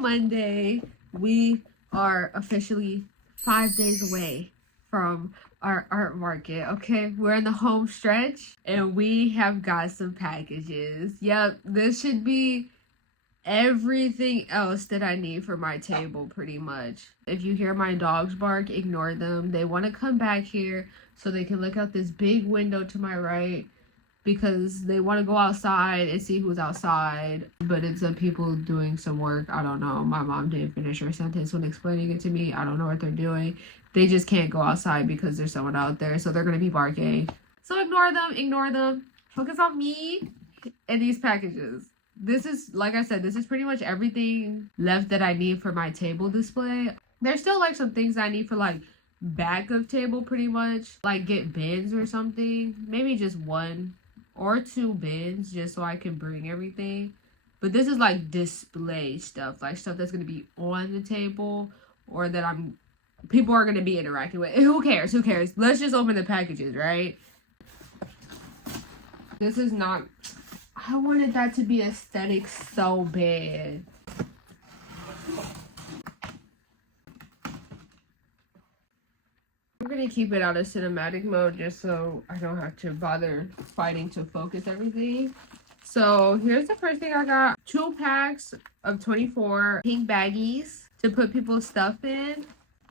Monday. We are officially 5 days away from our art market. Okay, we're in the home stretch and we have got some packages. Yep, this should be everything else that I need for my table pretty much. If you hear my dogs bark, ignore them. They want to come back here so they can look out this big window to my right because they want to go outside and see who's outside. But it's people doing some work. I don't know. My mom didn't finish her sentence when explaining it to me. I don't know what they're doing. They just can't go outside because there's someone out there, so they're going to be barking. So ignore them. Focus on me and these packages. This is, like I said, this is pretty much everything left that I need for my table display. There's still like some things I need for like back of table pretty much. Like get bins or something. Maybe just 1 or 2 bins just so I can bring everything. But this is like display stuff. Like stuff that's going to be on the table or that people are going to be interacting with. Who cares? Let's just open the packages, right? This is not... I wanted that to be aesthetic so bad. I'm gonna keep it out of cinematic mode just so I don't have to bother fighting to focus everything. So here's the first thing I got. 2 packs of 24 pink baggies to put people's stuff in.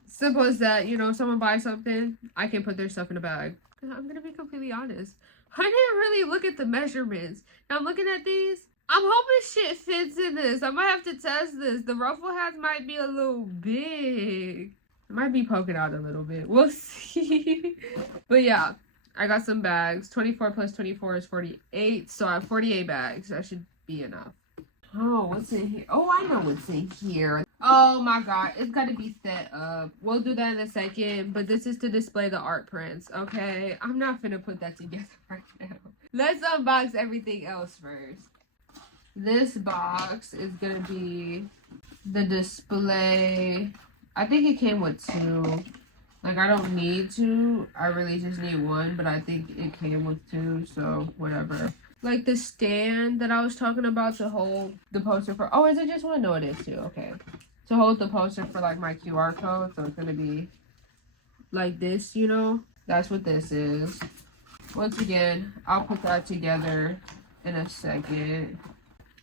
Simple as that, you know, if someone buys something, I can put their stuff in a bag. I'm gonna be completely honest. I didn't really look at the measurements. Now I'm looking at these. I'm hoping shit fits in this. I might have to test this. The ruffle hats might be a little big. It might be poking out a little bit. We'll see. But yeah, I got some bags. 24 plus 24 is 48. So I have 48 bags. That should be enough. Oh, what's in here? Oh, I know what's in here. Oh my god, it's got to be set up. We'll do that in a second, but this is to display the art prints, okay? I'm not gonna put that together right now. Let's unbox everything else first. This box is gonna be the display. I think it came with 2. Like, I don't need 2. I really just need 1, but I think it came with 2, so whatever. Like the stand that I was talking about to hold the poster for. Oh, is it just 1? No, it is 2. Okay. To hold the poster for like my QR code. So it's going to be like this, you know. That's what this is. Once again, I'll put that together in a second.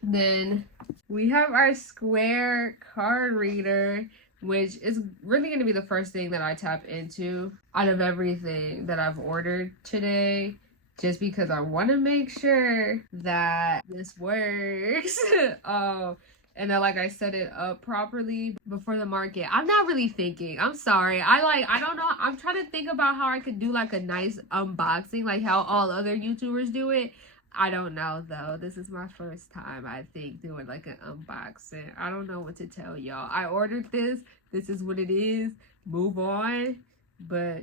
Then we have our square card reader, which is really going to be the first thing that I tap into out of everything that I've ordered today. Just because I want to make sure that this works. And that like I set it up properly before the market. I'm not really thinking. I'm sorry. I don't know. I'm trying to think about how I could do like a nice unboxing, like how all other YouTubers do it. I don't know though. This is my first time, I think, doing like an unboxing. I don't know what to tell y'all. I ordered this. This is what it is. Move on. But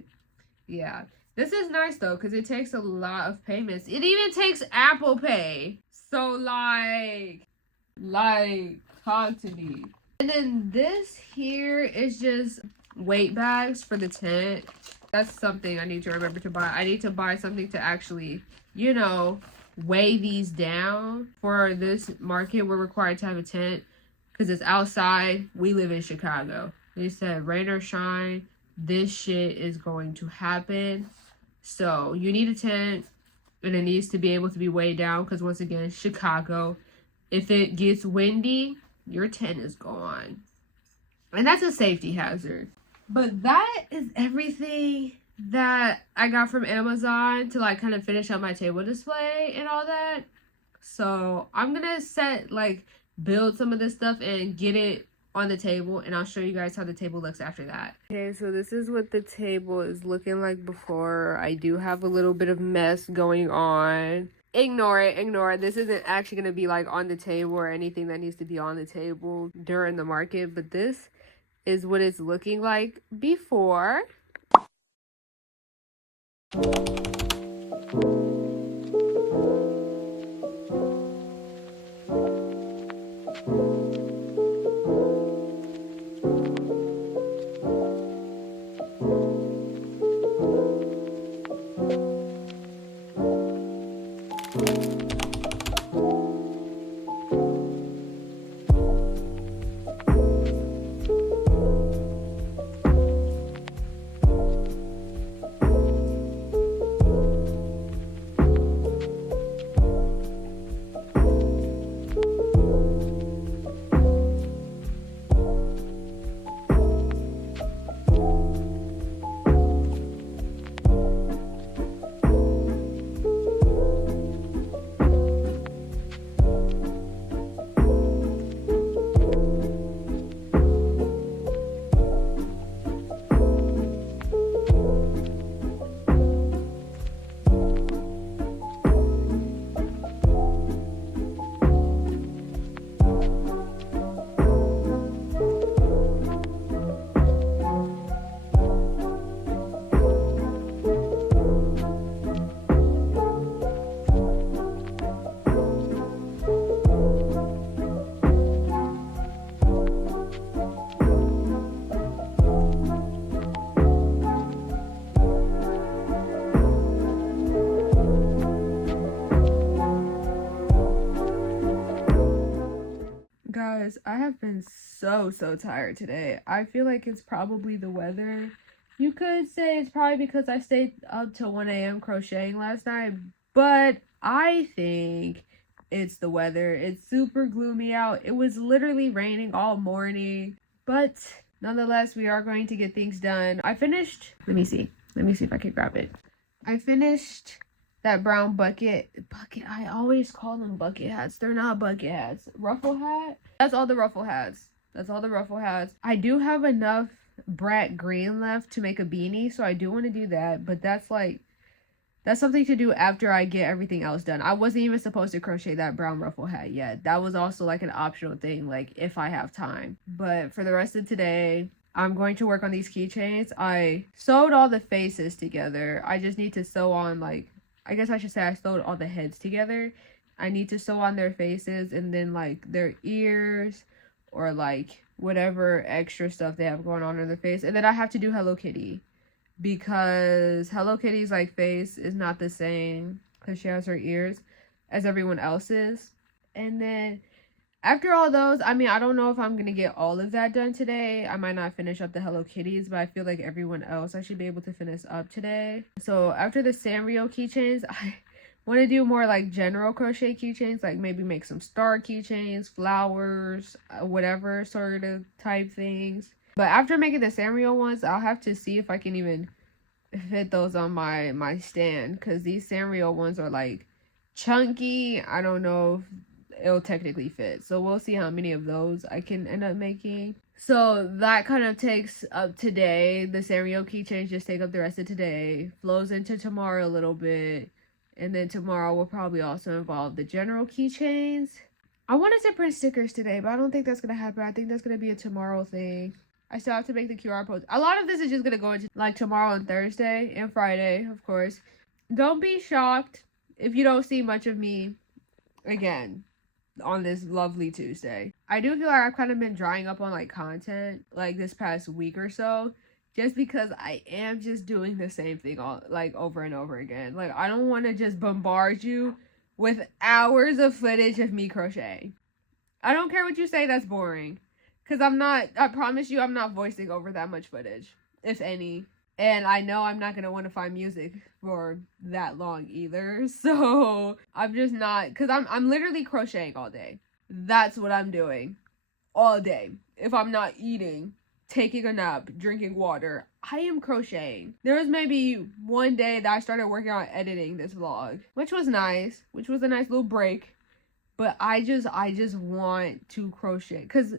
yeah. This is nice though, because it takes a lot of payments. It even takes Apple Pay. So like talk to me. And then this here is just weight bags for the tent. That's something I need to remember to buy. I need to buy something to actually, you know, weigh these down. For this market, we're required to have a tent because it's outside. We live in Chicago. They said rain or shine, this shit is going to happen. So you need a tent, and it needs to be able to be weighed down because once again, Chicago, if it gets windy, your tent is gone. And that's a safety hazard. But that is everything that I got from Amazon to like kind of finish up my table display and all that. So I'm going to build some of this stuff and get it on the table, and I'll show you guys how the table looks after that. Okay, so this is what the table is looking like before. I do have a little bit of mess going on. Ignore it. This isn't actually going to be like on the table or anything that needs to be on the table during the market, but this is what it's looking like before. have been so tired today. I feel like it's probably the weather. You could say it's probably because I stayed up till 1 a.m. crocheting last night, but I think it's the weather. It's super gloomy out. It was literally raining all morning, but nonetheless, we are going to get things done. I finished, let me see if I can grab it. I finished that brown bucket. I always call them bucket hats. They're not bucket hats. Ruffle hat. That's all the ruffle hats. I do have enough brat green left to make a beanie, so I do want to do that, but that's something to do after I get everything else done. I wasn't even supposed to crochet that brown ruffle hat yet. That was also like an optional thing, like if I have time. But for the rest of today, I'm going to work on these keychains. I sewed all the faces together. I just need to sew on, like, I guess I should say I sewed all the heads together. I need to sew on their faces and then like their ears or like whatever extra stuff they have going on in their face. And then I have to do Hello Kitty because Hello Kitty's like face is not the same because she has her ears as everyone else's. And then after all those, I mean, I don't know if I'm gonna get all of that done today. I might not finish up the Hello Kitties, but I feel like everyone else I should be able to finish up today. So after the Sanrio keychains, I want to do more like general crochet keychains, like maybe make some star keychains, flowers, whatever sort of type things. But after making the Sanrio ones, I'll have to see if I can even fit those on my stand, because these Sanrio ones are like chunky. I don't know if it'll technically fit, so we'll see how many of those I can end up making. So that kind of takes up today. The Sanrio keychains just take up the rest of today, flows into tomorrow a little bit, and then tomorrow will probably also involve the general keychains. I wanted to print stickers today, but I don't think that's gonna happen. I think that's gonna be a tomorrow thing. I still have to make the QR codes. A lot of this is just gonna go into like tomorrow and Thursday and Friday, of course. Don't be shocked if you don't see much of me again on this lovely Tuesday. I do feel like I've kind of been drying up on like content like this past week or so, just because I am just doing the same thing all like over and over again. Like I don't want to just bombard you with hours of footage of me crocheting. I don't care what you say, that's boring, because I promise you I'm not voicing over that much footage, if any. And I know I'm not going to want to find music for that long either. So I'm just not, because I'm literally crocheting all day. That's what I'm doing all day. If I'm not eating, taking a nap, drinking water, I am crocheting. There was maybe one day that I started working on editing this vlog, which was nice, which was a nice little break. But I just want to crochet, because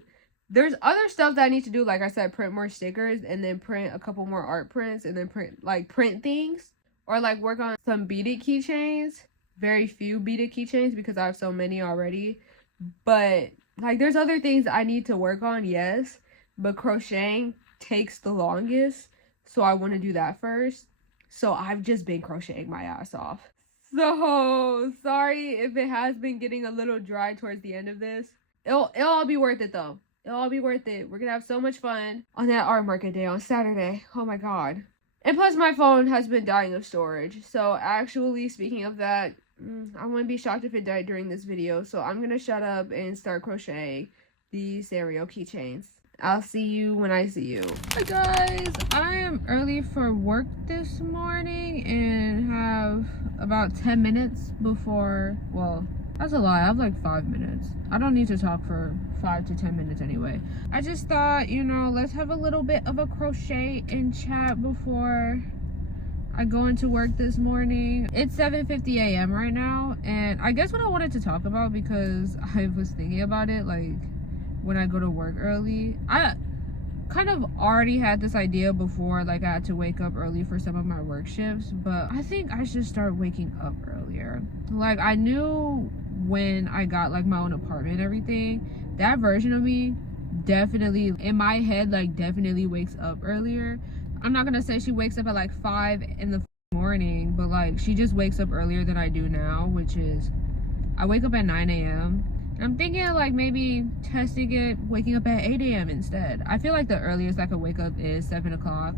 there's other stuff that I need to do. Like I said, print more stickers and then print a couple more art prints and then print things, or like work on some beaded keychains. Very few beaded keychains because I have so many already. But like there's other things I need to work on, yes, but crocheting takes the longest. So I want to do that first. So I've just been crocheting my ass off. So sorry if it has been getting a little dry towards the end of this. It'll all be worth it though. It'll all be worth it. We're gonna have so much fun on that art market day on Saturday. Oh my god. And plus my phone has been dying of storage. So actually, speaking of that, I wouldn't be shocked if it died during this video. So I'm gonna shut up and start crocheting these Sanrio keychains. I'll see you when I see you. Hi guys, I am early for work this morning and have about 10 minutes before, well, that's a lie. I have like 5 minutes. I don't need to talk for 5 to 10 minutes anyway. I just thought, you know, let's have a little bit of a crochet and chat before I go into work this morning. It's 7:50 a.m. right now, and I guess what I wanted to talk about, because I was thinking about it, like when I go to work early, I kind of already had this idea before, like I had to wake up early for some of my work shifts, but I think I should start waking up earlier. Like I knew when I got like my own apartment and everything, that version of me definitely in my head like definitely wakes up earlier. I'm not gonna say she wakes up at like 5 in the morning, but like she just wakes up earlier than I do now, which is I wake up at 9 a.m. I'm thinking of like maybe testing it, waking up at 8 a.m. instead. I feel like the earliest I could wake up is 7 o'clock.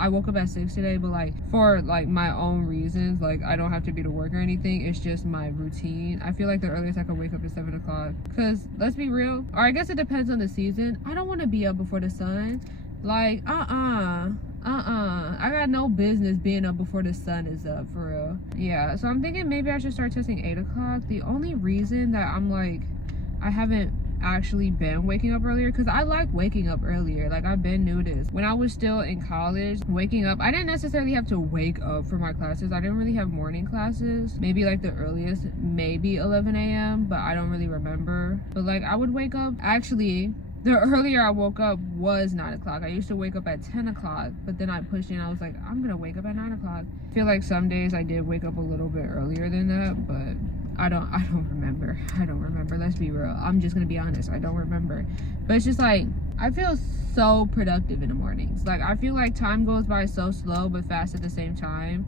I woke up at 6 today, but like for like my own reasons, like I don't have to be to work or anything. It's just my routine. I feel like the earliest I could wake up is 7 o'clock. Cause let's be real, or I guess it depends on the season. I don't want to be up before the sun. Like, I got no business being up before the sun is up, for real. Yeah, so I'm thinking maybe I should start testing 8 o'clock. The only reason that I'm like, I haven't actually been waking up earlier, because I like waking up earlier. Like, I've been new this. When I was still in college, waking up, I didn't necessarily have to wake up for my classes. I didn't really have morning classes. Maybe like the earliest, maybe 11 a.m., but I don't really remember. But like, I would wake up, actually, the earlier I woke up was 9 o'clock. I used to wake up at 10 o'clock, but then I pushed in. I was like, I'm gonna wake up at 9 o'clock. I feel like some days I did wake up a little bit earlier than that, but I don't remember. I don't remember. Let's be real. I'm just gonna be honest. I don't remember. But it's just like, I feel so productive in the mornings. Like, I feel like time goes by so slow but fast at the same time.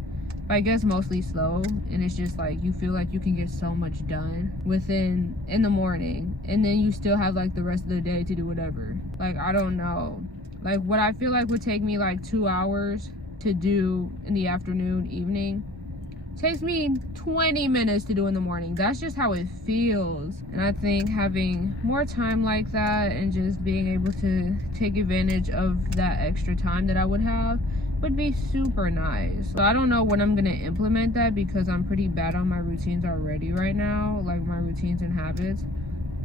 But I guess mostly slow, and it's just like you feel like you can get so much done in the morning, and then you still have like the rest of the day to do whatever. Like, I don't know, like what I feel like would take me like 2 hours to do in the afternoon, evening, takes me 20 minutes to do in the morning. That's just how it feels. And I think having more time like that and just being able to take advantage of that extra time that I would have would be super nice. So I don't know when I'm gonna implement that, because I'm pretty bad on my routines already right now, like my routines and habits.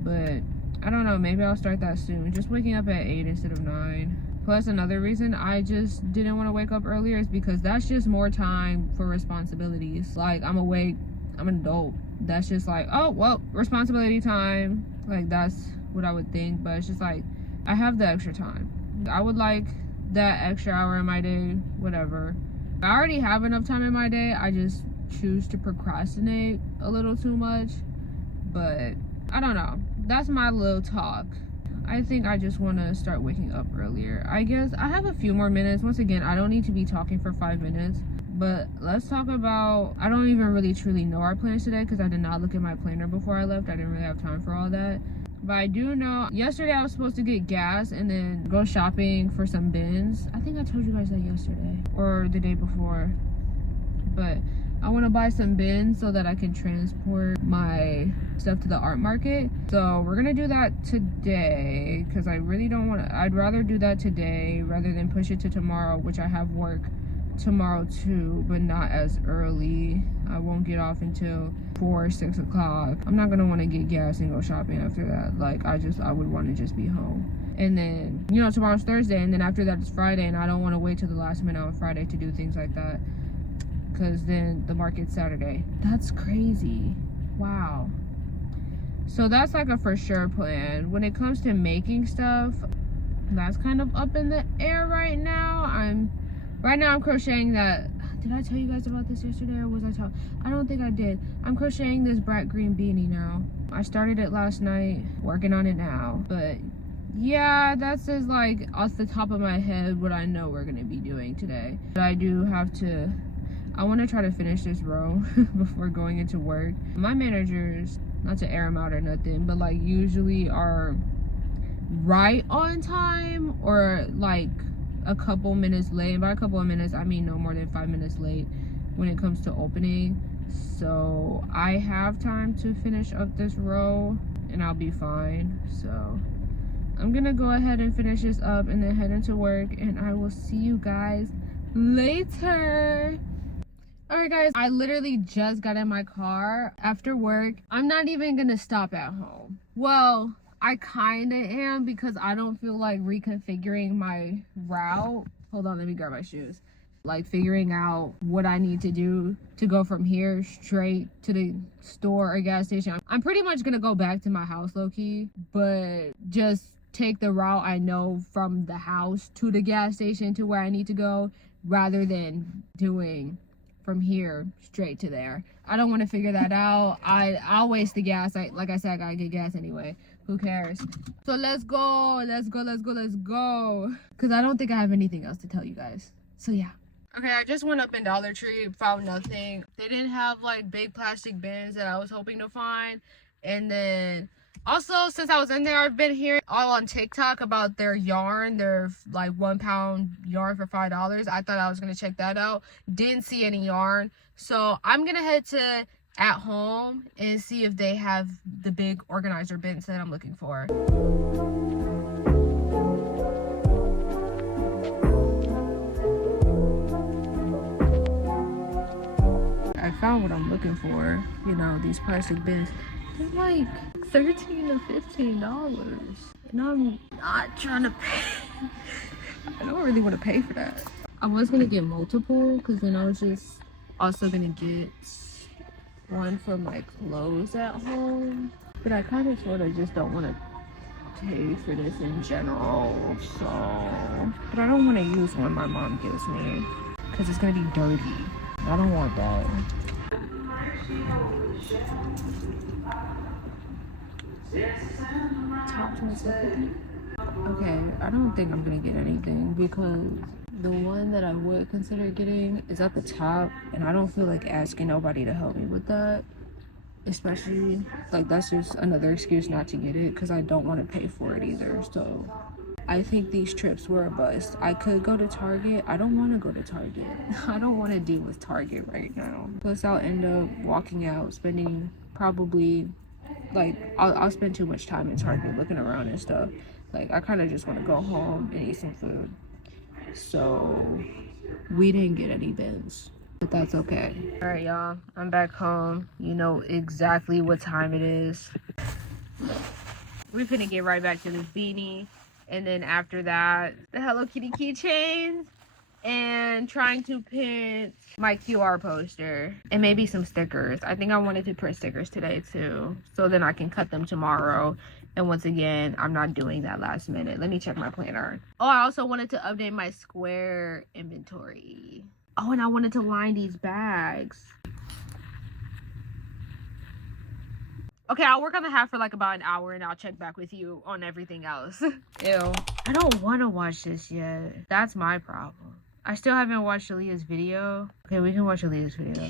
But I don't know, maybe I'll start that soon. Just waking up at 8 instead of 9. Plus, another reason I just didn't want to wake up earlier is because that's just more time for responsibilities. Like, I'm awake, I'm an adult. That's just like, oh, well, responsibility time. Like, that's what I would think. But it's just like, I have the extra time. I would like that extra hour in my day, whatever. I already have enough time in my day. I just choose to procrastinate a little too much. But I don't know. That's my little talk. I think I just want to start waking up earlier. I guess I have a few more minutes. Once again, I don't need to be talking for 5 minutes. But let's talk about, I don't even really truly know our plans today, because I did not look at my planner before I left. I didn't really have time for all that. But I do know, yesterday I was supposed to get gas and then go shopping for some bins. I think I told you guys that yesterday or the day before. But I want to buy some bins so that I can transport my stuff to the art market. So we're gonna do that today, because I really don't want to, I'd rather do that today rather than push it to tomorrow, which I have work tomorrow too, but not as early. I won't get off until 4 or 6 o'clock. I'm not gonna want to get gas and go shopping after that. Like, I would want to just be home. And then, you know, tomorrow's Thursday, and then after that it's Friday, and I don't want to wait till the last minute on Friday to do things like that, because then the market's Saturday. That's crazy. Wow. So that's like a for sure plan. When it comes to making stuff, that's kind of up in the air right now. I'm crocheting that. Did I tell you guys about this yesterday, or was I talking? I don't think I did. I'm crocheting this bright green beanie now. I started it last night, working on it now. But yeah, that's just like off the top of my head what I know we're gonna be doing today. But I do have to, I want to try to finish this row before going into work. My managers, not to air them out or nothing, but like usually are right on time or like a couple minutes late. And by a couple of minutes, I mean no more than 5 minutes late when it comes to opening. So I have time to finish up this row and I'll be fine. So I'm gonna go ahead and finish this up and then head into work, and I will see you guys later. Alright guys, I literally just got in my car after work. I'm not even gonna stop at home. Well, I kinda am, because I don't feel like reconfiguring my route. Hold on, let me grab my shoes. Like figuring out what I need to do to go from here straight to the store or gas station. I'm pretty much gonna go back to my house low-key, but just take the route I know from the house to the gas station to where I need to go, rather than doing from here straight to there. I don't want to figure that out. I'll waste the gas. Like I said, I gotta get gas anyway. Who cares? So let's go. Because I don't think I have anything else to tell you guys. So yeah. Okay, I just went up in Dollar Tree, found nothing. They didn't have like big plastic bins that I was hoping to find. And then Also, since I was in there, I've been hearing all on TikTok about their yarn, their like 1 pound yarn for $5. I thought I was gonna check that out. Didn't see any yarn. So I'm gonna head to At Home and see if they have the big organizer bins that I'm looking for. I found what I'm looking for. You know, these plastic bins. They're like $13 to $15. And I'm not trying to pay. I don't really want to pay for that. I was going to get multiple because then I was just also going to get one for my clothes at home. But I kind of sort of just don't want to pay for this in general. So, but I don't want to use one my mom gives me because it's going to be dirty. I don't want that. Okay, I don't think I'm gonna get anything because the one that I would consider getting is at the top, and I don't feel like asking nobody to help me with that. Especially, like, that's just another excuse not to get it because I don't want to pay for it either. So I think these trips were a bust. I could go to Target. I don't want to go to Target. I don't want to deal with Target right now. Plus, I'll end up walking out, spending probably, like, I'll spend too much time in Target looking around and stuff. Like, I kind of just want to go home and eat some food. So, we didn't get any bins. But that's okay. All right, y'all. I'm back home. You know exactly what time it is. We're finna get right back to this beanie. And then after that, the Hello Kitty keychains and trying to print my QR poster and maybe some stickers. I think I wanted to print stickers today too, so then I can cut them tomorrow. And once again, I'm not doing that last minute. Let me check my planner. Oh, I also wanted to update my square inventory. Oh, and I wanted to line these bags. Okay, I'll work on the hat for like about an hour and I'll check back with you on everything else. Ew. I don't want to watch this yet. That's my problem. I still haven't watched Aaliyah's video. Okay, we can watch Aaliyah's video.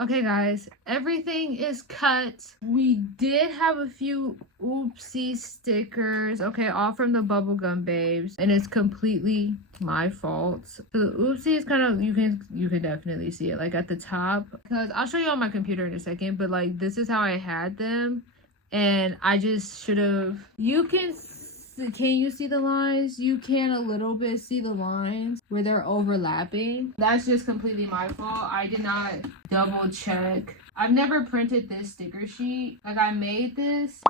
Okay guys, everything is cut. We did have a few oopsie stickers. Okay, all from the Bubblegum Babes, and it's completely my fault. So the oopsie is kind of, you can definitely see it like at the top, because I'll show you on my computer in a second, but like this is how I had them. and I just should have. Can you see the lines? You can a little bit see the lines where they're overlapping. That's just completely my fault. I did not double check. I've never printed this sticker sheet. Like, I made this.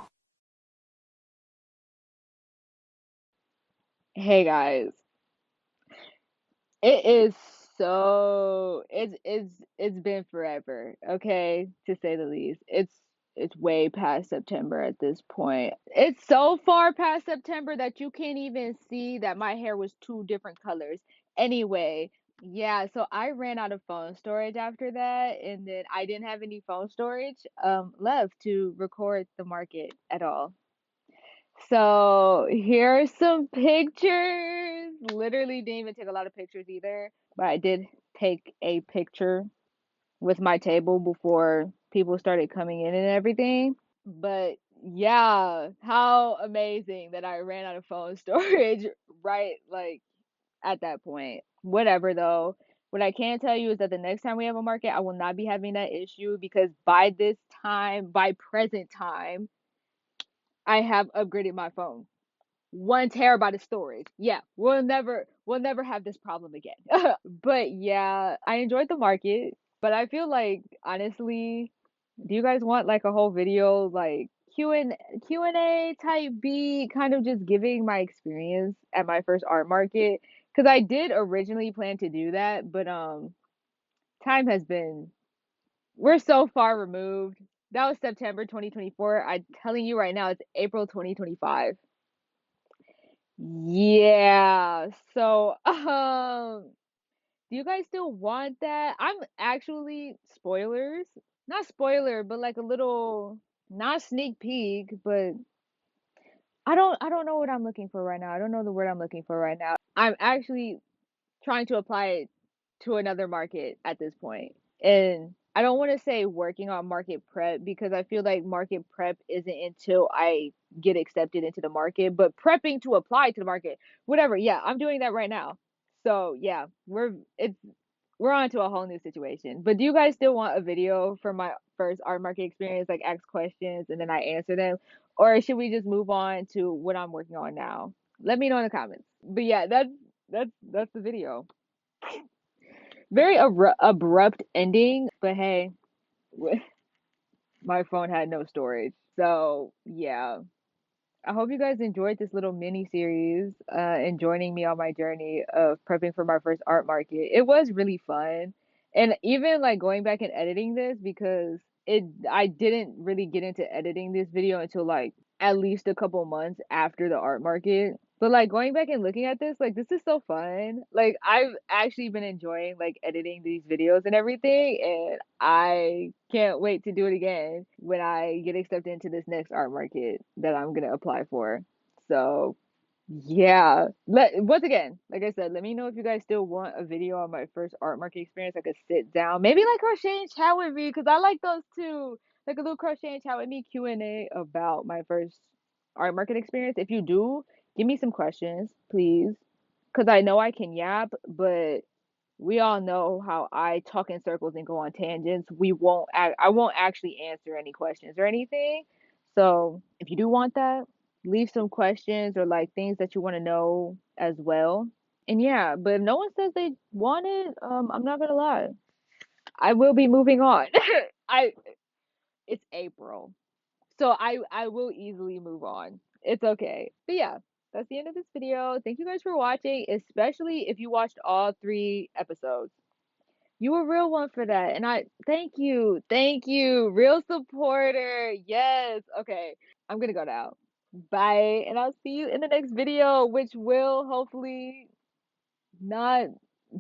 Hey guys, it is it's been forever, okay, to say the least. It's way past September at this point. It's so far past September that you can't even see that my hair was two different colors. Anyway, yeah, so I ran out of phone storage after that, and then I didn't have any phone storage left to record the market at all. So here's some pictures. Literally didn't even take a lot of pictures either, but I did take a picture with my table before people started coming in and everything. But yeah, how amazing that I ran out of phone storage right like at that point. Whatever though. What I can tell you is that the next time we have a market, I will not be having that issue because by this time, by present time, I have upgraded my phone. 1 terabyte of storage. Yeah, we'll never have this problem again. But yeah, I enjoyed the market, but I feel like honestly, do you guys want like a whole video like Q&A type beat, kind of just giving my experience at my first art market? Because I did originally plan to do that, but time has been we're so far removed. That was September 2024. I'm telling you right now, it's April 2025. Yeah. So, do you guys still want that? I'm actually spoilers. Not spoiler, but like a little not sneak peek, but I don't know what I'm looking for right now. I don't know the word I'm looking for right now. I'm actually trying to apply it to another market at this point. And I don't want to say working on market prep because I feel like market prep isn't until I get accepted into the market, but prepping to apply to the market, whatever. Yeah, I'm doing that right now. So yeah, we're on to a whole new situation. But do you guys still want a video from my first art market experience, like ask questions and then I answer them? Or should we just move on to what I'm working on now? Let me know in the comments. But yeah, that's the video. Very abrupt ending, but hey, my phone had no storage. So, yeah. I hope you guys enjoyed this little mini series and joining me on my journey of prepping for my first art market. It was really fun. And even like going back and editing this because I didn't really get into editing this video until like at least a couple months after the art market. But like going back and looking at this, like this is so fun. Like I've actually been enjoying like editing these videos and everything, and I can't wait to do it again when I get accepted into this next art market that I'm gonna apply for. So yeah. Once again, like I said, let me know if you guys still want a video on my first art market experience. I could sit down, maybe like crochet and chat with me because I like those too. Like a little crochet and chat with me Q&A about my first art market experience. If you do, give me some questions, please, because I know I can yap, but we all know how I talk in circles and go on tangents. I won't actually answer any questions or anything. So if you do want that, leave some questions or like things that you want to know as well. And yeah, but if no one says they want it, I'm not gonna lie. I will be moving on. I It's April. So I will easily move on. It's okay. But yeah, that's the end of this video. Thank you guys for watching, especially if you watched all 3 episodes. You a real one for that. And I thank you. Thank you. Real supporter. Yes. Okay. I'm gonna go now. Bye. And I'll see you in the next video, which will hopefully not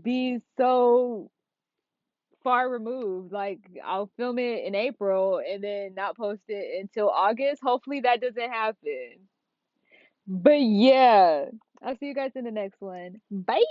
be so far removed. Like I'll film it in April and then not post it until August. Hopefully that doesn't happen. But yeah. I'll see you guys in the next one. Bye.